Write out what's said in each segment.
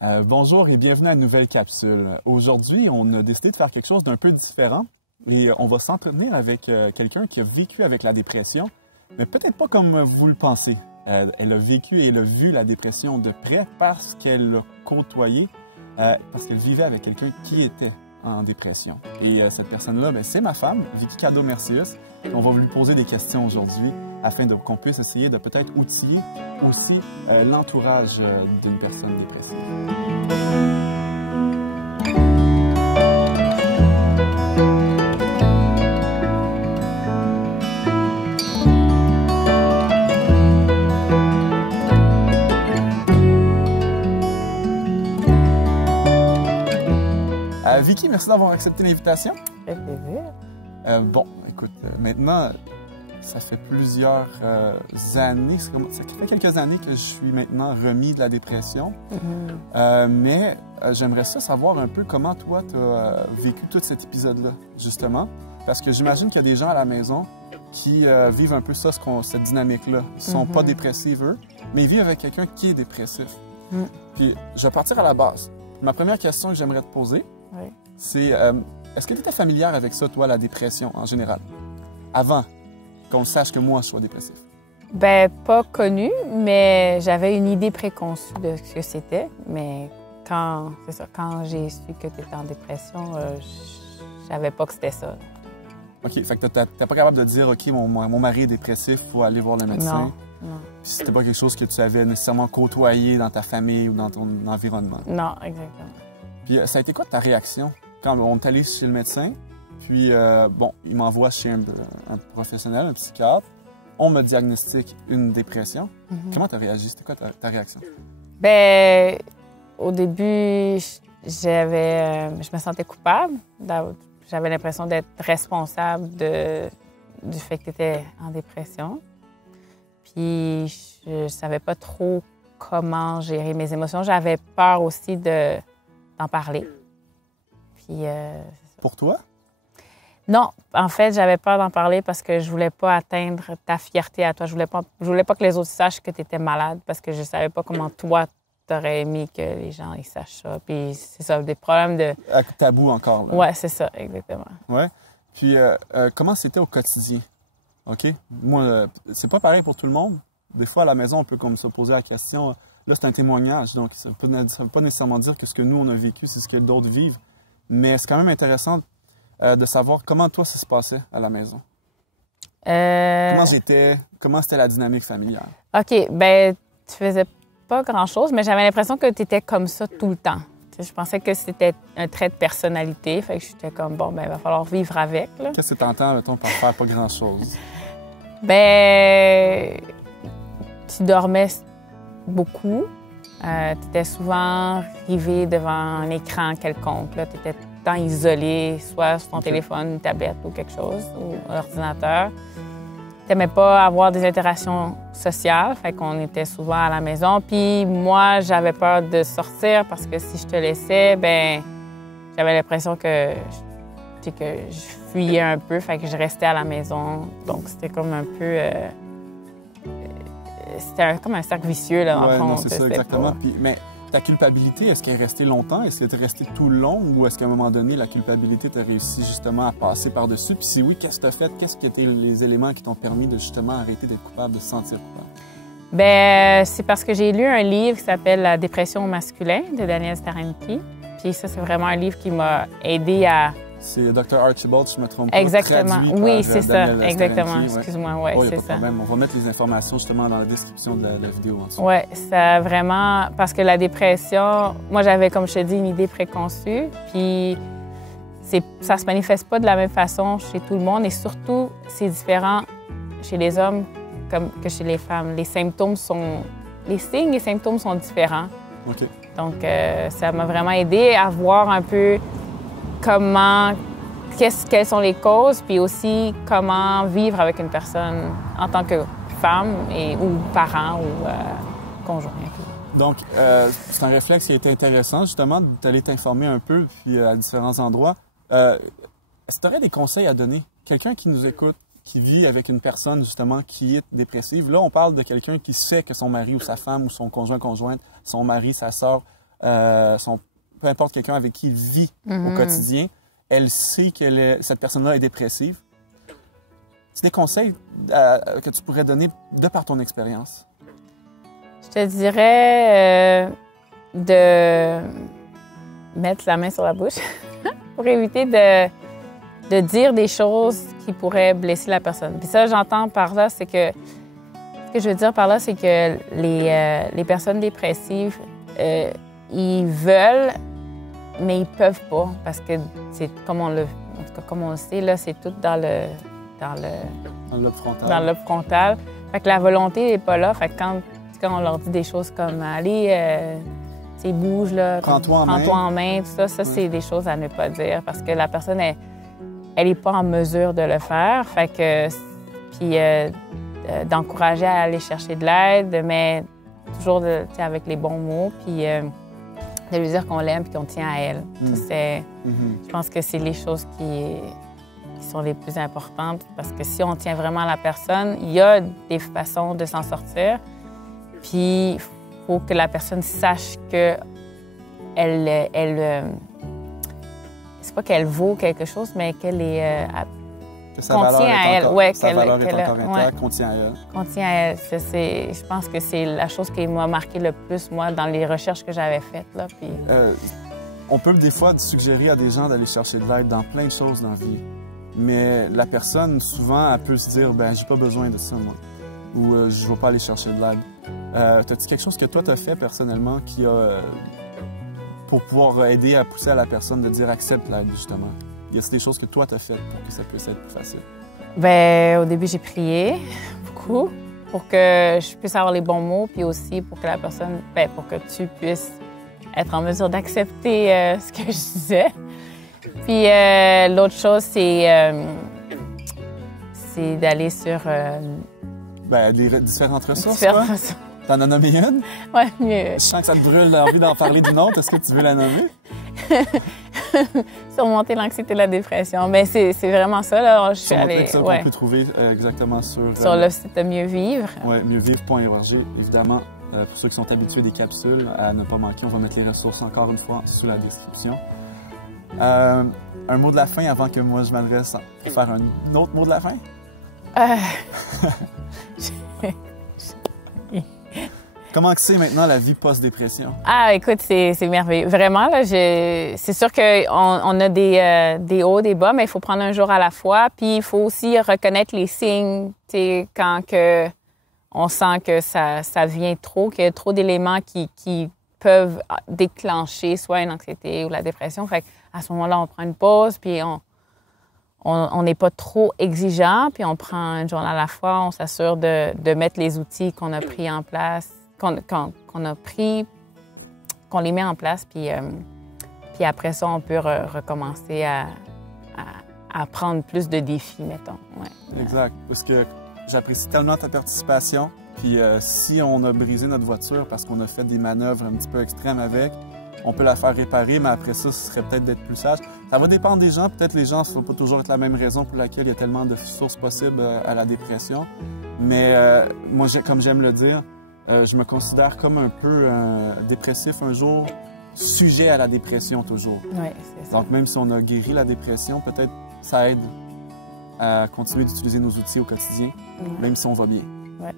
Bonjour et bienvenue à une nouvelle capsule. Aujourd'hui, on a décidé de faire quelque chose d'un peu différent et on va s'entretenir avec quelqu'un qui a vécu avec la dépression, mais peut-être pas comme vous le pensez. Elle a vécu et elle a vu la dépression de près parce qu'elle l'a côtoyée, parce qu'elle vivait avec quelqu'un qui était en dépression. Et cette personne-là, c'est ma femme, Vicky Cado-Mercius. On va lui poser des questions aujourd'hui afin qu'on puisse essayer de peut-être outiller aussi l'entourage d'une personne dépressive. Vicky, merci d'avoir accepté l'invitation. Ça fait plaisir. Bon, écoute, maintenant, ça fait plusieurs années, ça fait quelques années que je suis maintenant remis de la dépression. Mais j'aimerais savoir un peu comment toi, tu as vécu tout cet épisode-là, justement. Parce que j'imagine qu'il y a des gens à la maison qui vivent un peu ça, cette dynamique-là. Ils sont pas dépressifs, eux, mais ils vivent avec quelqu'un qui est dépressif. Puis, je vais partir à la base. Ma première question que j'aimerais te poser, c'est est-ce que tu étais familière avec ça, toi, la dépression en général, avant qu'on sache que moi, je sois dépressif? Ben, pas connu, mais j'avais une idée préconçue de ce que c'était. Mais quand j'ai su que tu étais en dépression, je savais pas que c'était ça. OK, fait que t'es pas capable de dire, OK, mon mari est dépressif, il faut aller voir le médecin. Non. Puis c'était pas quelque chose que tu avais nécessairement côtoyé dans ta famille ou dans ton environnement. Non, exactement. Puis ça a été quoi ta réaction quand on est allé chez le médecin? Puis, il m'envoie chez un professionnel, un psychiatre. On me diagnostique une dépression. Comment tu as réagi? C'était quoi ta réaction? Ben, au début, je me sentais coupable. J'avais l'impression d'être responsable du fait que tu étais en dépression. Puis, je savais pas trop comment gérer mes émotions. J'avais peur aussi d'en parler. Puis, pour toi? Non, en fait, j'avais peur d'en parler parce que je voulais pas atteindre ta fierté à toi. Je voulais pas que les autres sachent que tu étais malade parce que je savais pas comment toi t'aurais aimé que les gens ils sachent ça. Puis c'est ça, des problèmes de... Tabou encore, là. Ouais, c'est ça, exactement. Ouais. Puis comment c'était au quotidien? OK? Moi, c'est pas pareil pour tout le monde. Des fois, à la maison, on peut comme se poser la question. Là, c'est un témoignage, donc ça veut pas nécessairement dire que ce que nous, on a vécu, c'est ce que d'autres vivent. Mais c'est quand même intéressant de savoir comment toi, ça se passait à la maison. Comment c'était la dynamique familiale? OK, ben tu faisais pas grand-chose, mais j'avais l'impression que tu étais comme ça tout le temps. Je pensais que c'était un trait de personnalité, fait que j'étais comme, bon, ben il va falloir vivre avec. Qu'est-ce que tu entends, mettons, par faire pas grand-chose? Ben, tu dormais beaucoup. Tu étais souvent rivé devant un écran quelconque. Tu étais tout le temps isolé, soit sur ton téléphone, une tablette ou quelque chose, ou un ordinateur. Tu n'aimais pas avoir des interactions sociales, fait qu'on était souvent à la maison. Puis moi, j'avais peur de sortir parce que si je te laissais, ben j'avais l'impression que je fuyais un peu, fait que je restais à la maison. Donc c'était comme un peu... c'était comme un cercle vicieux, là, dans le fond. Non, c'est ça, exactement. Puis, mais ta culpabilité, est-ce qu'elle est restée longtemps? Est-ce qu'elle est restée tout le long? Ou est-ce qu'à un moment donné, la culpabilité, tu as réussi justement à passer par-dessus? Puis si oui, qu'est-ce que tu as fait? Qu'est-ce qui étaient les éléments qui t'ont permis de justement arrêter d'être coupable, de se sentir coupable? Bien, c'est parce que j'ai lu un livre qui s'appelle La dépression au masculin de Daniel Starenki. Puis ça, c'est vraiment un livre qui m'a aidé à... C'est Dr. Archibald, si je me trompe pas. Exactement. Oui, c'est ça. Exactement. Excuse-moi, oui, c'est pas ça. de problème. On va mettre les informations justement dans la description de la vidéo en dessous. Oui, ça vraiment... Parce que la dépression, moi, j'avais, comme je te dis, une idée préconçue. Puis ça se manifeste pas de la même façon chez tout le monde. Et surtout, c'est différent chez les hommes que chez les femmes. Les signes et symptômes sont différents. OK. Donc, ça m'a vraiment aidé à voir un peu quelles sont les causes, puis aussi comment vivre avec une personne en tant que femme ou parent ou conjoint. Donc, c'est un réflexe qui a été intéressant, justement, d'aller t'informer un peu, puis à différents endroits. Est-ce que tu aurais des conseils à donner? Quelqu'un qui nous écoute, qui vit avec une personne, justement, qui est dépressive. Là, on parle de quelqu'un qui sait que son mari ou sa femme ou son conjointe, son mari, sa sœur peu importe quelqu'un avec qui il vit au quotidien, elle sait que cette personne-là est dépressive. C'est des conseils que tu pourrais donner de par ton expérience? Je te dirais de mettre la main sur la bouche pour éviter de dire des choses qui pourraient blesser la personne. Puis ça, j'entends par là, c'est que... Ce que je veux dire par là, c'est que les personnes dépressives, ils veulent, mais ils peuvent pas. Parce que c'est comme on le sait, là, c'est tout dans le lobe frontal. Dans le lobe frontal. Fait que la volonté n'est pas là. Fait que quand on leur dit des choses comme allez, bouge, là, prends-toi en main, tout ça, c'est des choses à ne pas dire parce que la personne, elle n'est pas en mesure de le faire. Fait que, puis d'encourager à aller chercher de l'aide, mais toujours avec les bons mots, puis de lui dire qu'on l'aime et qu'on tient à elle. Je pense que c'est les choses qui sont les plus importantes parce que si on tient vraiment à la personne, il y a des façons de s'en sortir. Puis il faut que la personne sache que c'est pas qu'elle vaut quelque chose, mais qu'elle est que sa valeur est encore intacte, qu'on tient à elle. Qu'on tient à elle. Je pense que c'est la chose qui m'a marqué le plus, moi, dans les recherches que j'avais faites. Là, puis... on peut des fois suggérer à des gens d'aller chercher de l'aide dans plein de choses dans la vie. Mais la personne, souvent, elle peut se dire « ben j'ai pas besoin de ça, moi. » Ou « je ne vais pas aller chercher de l'aide. » T'as-tu quelque chose que toi, tu as fait personnellement qui a... pour pouvoir aider à pousser à la personne de dire « accepte l'aide », justement? Y a-t-il des choses que toi, tu as faites pour que ça puisse être plus facile? Bien, au début, j'ai prié beaucoup pour que je puisse avoir les bons mots, puis aussi pour que la personne, pour que tu puisses être en mesure d'accepter ce que je disais. Puis l'autre chose, c'est d'aller sur... les différentes ressources, quoi. T'en as nommé une? Oui, mieux. Je sens que ça te brûle l'envie d'en parler d'une autre. Est-ce que tu veux la nommer? Surmonter l'anxiété et la dépression. Mais c'est vraiment ça, là. Je suis allée... ça qu'on peut trouver exactement sur le site de Mieux Vivre. Oui, mieuxvivre.org. Évidemment, pour ceux qui sont habitués des capsules, à ne pas manquer, on va mettre les ressources encore une fois sous la description. Un mot de la fin avant que moi je m'adresse pour faire un autre mot de la fin? Comment c'est maintenant la vie post-dépression? Ah, écoute, c'est merveilleux. Vraiment, là, c'est sûr qu'on a des hauts, des bas, mais il faut prendre un jour à la fois. Puis il faut aussi reconnaître les signes, quand on sent que ça vient trop, qu'il y a trop d'éléments qui peuvent déclencher soit une anxiété ou la dépression. Fait à ce moment-là, on prend une pause, puis on n'est pas trop exigeant, puis on prend une journée à la fois, on s'assure de mettre les outils qu'on a pris en place, qu'on les met en place, puis après ça, on peut recommencer à prendre plus de défis, mettons. Ouais. Exact, parce que j'apprécie tellement ta participation, puis si on a brisé notre voiture parce qu'on a fait des manœuvres un petit peu extrêmes avec, on peut la faire réparer, mais après ça, ce serait peut-être d'être plus sage. Ça va dépendre des gens. Peut-être les gens ne vont pas toujours être la même raison pour laquelle il y a tellement de sources possibles à la dépression. Mais moi, comme j'aime le dire, je me considère comme un peu dépressif un jour, sujet à la dépression toujours. Oui, c'est ça. Donc même si on a guéri la dépression, peut-être ça aide à continuer d'utiliser nos outils au quotidien, même si on va bien. Ouais.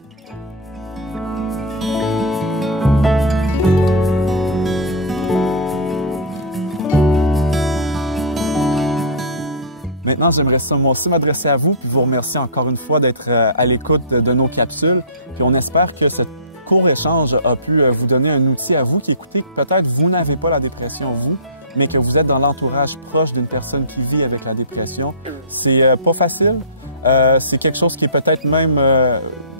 Maintenant, j'aimerais moi aussi m'adresser à vous puis vous remercier encore une fois d'être à l'écoute de nos capsules. Puis on espère que ce court échange a pu vous donner un outil à vous qui écoutez que peut-être vous n'avez pas la dépression, vous, mais que vous êtes dans l'entourage proche d'une personne qui vit avec la dépression. C'est pas facile. C'est quelque chose qui est peut-être même,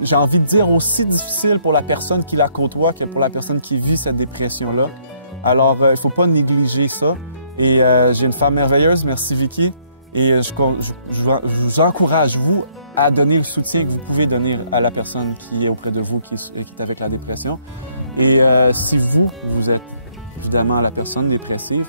j'ai envie de dire, aussi difficile pour la personne qui la côtoie que pour la personne qui vit cette dépression-là. Alors, il ne faut pas négliger ça. Et j'ai une femme merveilleuse, merci Vicky. Et je vous encourage, vous, à donner le soutien que vous pouvez donner à la personne qui est auprès de vous, qui est avec la dépression. Et si vous êtes évidemment la personne dépressive,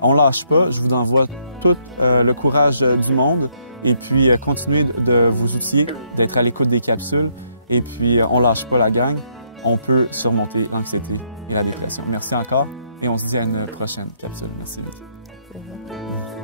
on lâche pas. Je vous envoie tout le courage du monde. Et puis, continuez de vous outiller, d'être à l'écoute des capsules. Et puis, on lâche pas la gang. on peut surmonter l'anxiété et la dépression. Merci encore et on se dit à une prochaine capsule. Merci. C'est ça.